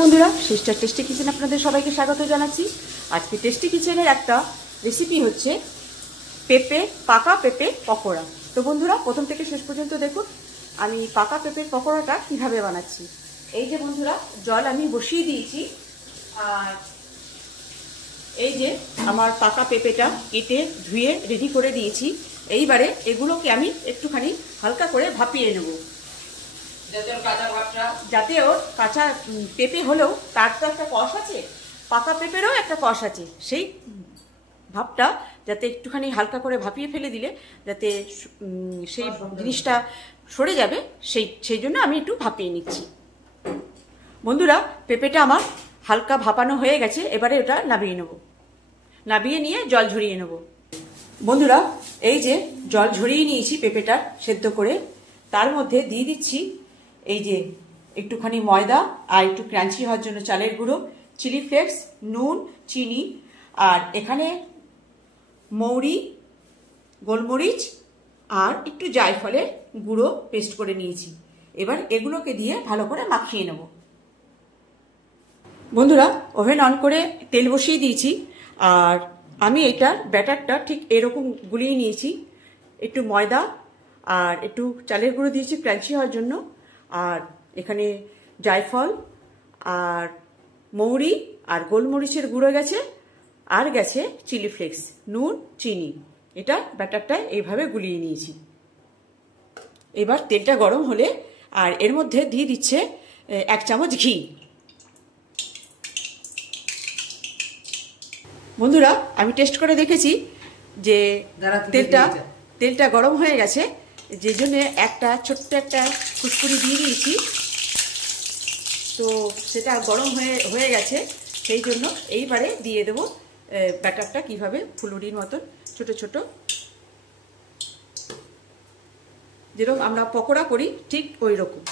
বন্ধুরা, sister tasty kitchen আপনাদের সবাইকে স্বাগত জানাচ্ছি। আজকে টেস্টি কিচেনের একটা রেসিপি হচ্ছে পাকা পেঁপে পকোড়া। তো বন্ধুরা, প্রথম থেকে শেষ পর্যন্ত দেখুন আমি পাকা পেঁপের পকোড়াটা কিভাবে বানাচ্ছি। এই যে বন্ধুরা, জল আমি বসিয়ে দিয়েছি, আর এই যে আমার পাকা পেঁপেটা কেটে ধুয়ে রেডি করে দিয়েছি। এইবারে এগুলোকে আমি একটুখানি হালকা করে ভাপিয়ে নেব, যাতে ওর কাঁচা পেঁপে হলেও তার তো একটা কষ আছে, পাকা পেঁপেরও একটা কষ আছে, সেই ভাবটা যাতে একটুখানি হালকা করে ভাপিয়ে ফেলে দিলে যাতে সেই জিনিসটা সরে যাবে, সেই জন্য আমি একটু ভাপিয়ে নিচ্ছি। বন্ধুরা, পেঁপেটা আমার হালকা ভাপানো হয়ে গেছে, এবারে ওটা নামিয়ে নেব। নামিয়ে নিয়ে জল ঝরিয়ে নেব। বন্ধুরা, এই যে জল ঝরিয়ে নিয়েছি পেঁপেটা সেদ্ধ করে, তার মধ্যে দিয়ে দিচ্ছি এই যে একটুখানি ময়দা আর একটু ক্রাঞ্চি হওয়ার জন্য চালের গুঁড়ো, চিলি ফ্লেক্স, নুন, চিনি, আর এখানে মৌরি, গোলমরিচ আর একটু জায়ফলের গুঁড়ো পেস্ট করে নিয়েছি। এবার এগুলোকে দিয়ে ভালো করে মাখিয়ে নেব। বন্ধুরা, ওভেন অন করে তেল বসিয়ে দিয়েছি, আর আমি এটার ব্যাটারটা ঠিক এরকম গুলিয়ে নিয়েছি। একটু ময়দা আর একটু চালের গুঁড়ো দিয়েছি ক্রাঞ্চি হওয়ার জন্য, আর এখানে জায়ফল আর মৌরি আর গোলমরিচের গুঁড়ো গেছে, আর গেছে চিলি ফ্লেক্স, নুন, চিনি। এটা ব্যাটারটা এইভাবে গুলিয়ে নিয়েছি। এবার তেলটা গরম হলে আর এর মধ্যে দিয়ে দিচ্ছে 1 চামচ ঘি। বন্ধুরা, আমি টেস্ট করে দেখেছি যে তেলটা গরম হয়ে গেছে, যে জন্য ছোট্ট একটা ফুসকুড়ি দিয়ে দিয়েছি। তো সেটা গরম হয়ে গেছে, সেই জন্য এইবারে দিয়ে দেবো ব্যাটারটা কিভাবে ফুলুরির মতন ছোট ছোট, যেরকম আমরা পকোড়া করি ঠিক ওই রকম।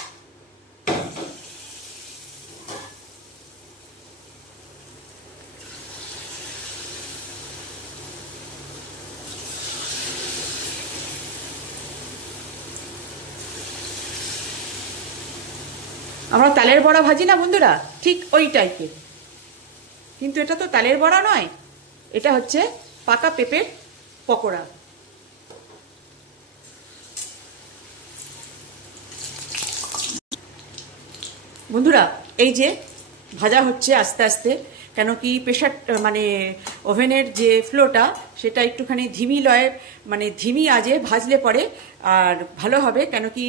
আমরা তালের বড়া ভাজি না বন্ধুরা, ঠিক ওই টাইপের, কিন্তু এটা তো তালের বড়া নয়, এটা হচ্ছে পাকা পেঁপের পকোড়া। বন্ধুরা, এই যে ভাজা হচ্ছে আস্তে আস্তে, কেন কি প্রেশার ওভেনের যে ফ্লোটা সেটা একটুখানি ধিমি আজে ভাজলে পরে আর ভালো হবে, কেন কি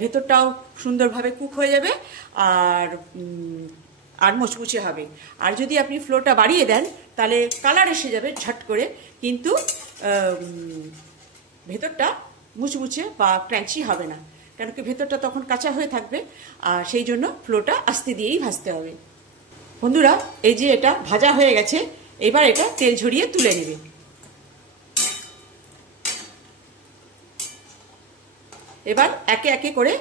ভেতরটাও সুন্দরভাবে কুক হয়ে যাবে আর মুচমুচে হবে। আর যদি আপনি ফ্লোটা বাড়িয়ে দেন তাহলে কালার এসে যাবে ঝট করে, কিন্তু ভেতরটা মুচমুচে বা ক্র্যাঞ্চি হবে না, কেন কি ভেতরটা তখন কাঁচা হয়ে থাকবে, আর সেই জন্য ফ্লোটা আস্তে দিয়েই ভাজতে হবে। বন্ধুরা, এই যে এটা ভাজা হয়ে গেছে, এবার এটা তেল ঝরিয়ে তুলে নেবে। এবার একে একে করে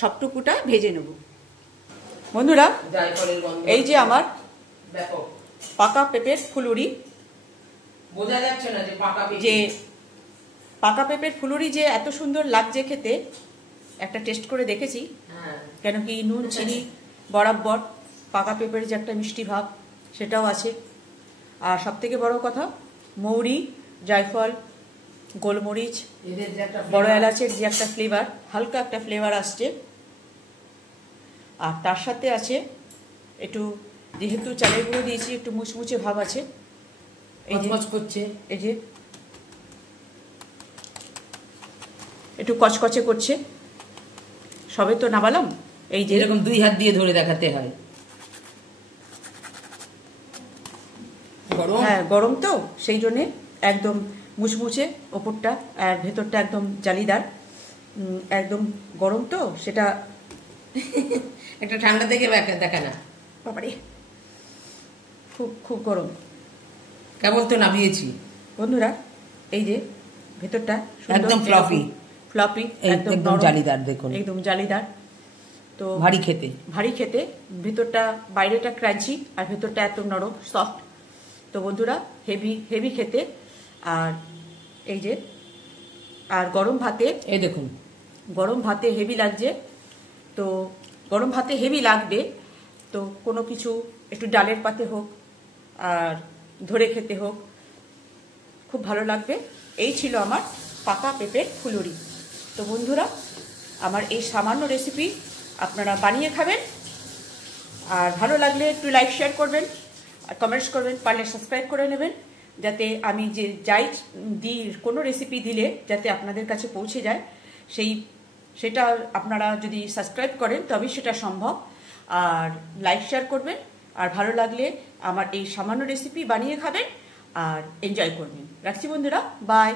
সবটুকুটা ভেজে নেব। বন্ধুরা, এই যে আমার পাকা পেঁপের ফুলুরি, বোঝা যাচ্ছে না যে পাকা পেঁপের ফুলুরি যে এত সুন্দর লাগছে খেতে, একটা টেস্ট করে দেখেছি। কেন কি নুন চিনি বরাবর, পাকা পেঁপের যে একটা মিষ্টি ভাব সেটাও আছে, আর সব থেকে বড় কথা মৌরি, জায়ফল, গোলমরিচ, বড় এলাচের যে একটা ফ্লেভার, হালকা একটা ফ্লেভার আসছে, আর তার সাথে আছে একটু, যেহেতু চালের গুঁড়ো দিয়েছি একটু মুচমুচে ভাব আছে, এই যে করছে, এই যে একটু কচকচে করছে। সবে তো নামালাম, এই যে এরকম 2 হাত দিয়ে ধরে দেখাতে হয়। হ্যাঁ, গরম তো সেই জন্যে একদম মুচমুচে ওপরটা, আর ভেতরটা একদম জালিদার, একদম গরম তো সেটা। একটা ঠান্ডা থেকে দেখা না, বাবারে, খুব খুব গরম। কেবল তো নামিয়েছি বন্ধুরা, এই যে ভেতরটা একদম ফ্লপি, একদম জালিদার, দেখুন একদম জালিদার। তো ভারী খেতে, ভেতরটা বাইরেটা ক্রাঞ্চি আর ভেতরটা এত নরম সফট। তো বন্ধুরা, হেভি খেতে। আর এই যে, আর গরম ভাতে, এই দেখুন গরম ভাতে হেভি লাগছে। তো গরম ভাতে হেভি লাগবে, তো কোনো কিছু একটু ডালের পাতে হোক আর ধরে খেতে হোক, খুব ভালো লাগবে। এই ছিল আমার পাকা পেঁপের ফুলুরি। তো বন্ধুরা, আমার এই সামান্য রেসিপি আপনারা বানিয়ে খাবেন, আর ভালো লাগলে একটু লাইক শেয়ার করবেন আর কমেন্টস করবেন, পারলে সাবস্ক্রাইব করে নেবেন, যাতে আমি যে যাই দিই, কোনো রেসিপি দিলে যাতে আপনাদের কাছে পৌঁছে যায়। সেটা আপনারা যদি সাবস্ক্রাইব করেন তবেই সেটা সম্ভব। আর লাইক শেয়ার করবেন, আর ভালো লাগলে আমার এই সামান্য রেসিপি বানিয়ে খাবেন আর এনজয় করবেন। রাখছি বন্ধুরা, বাই।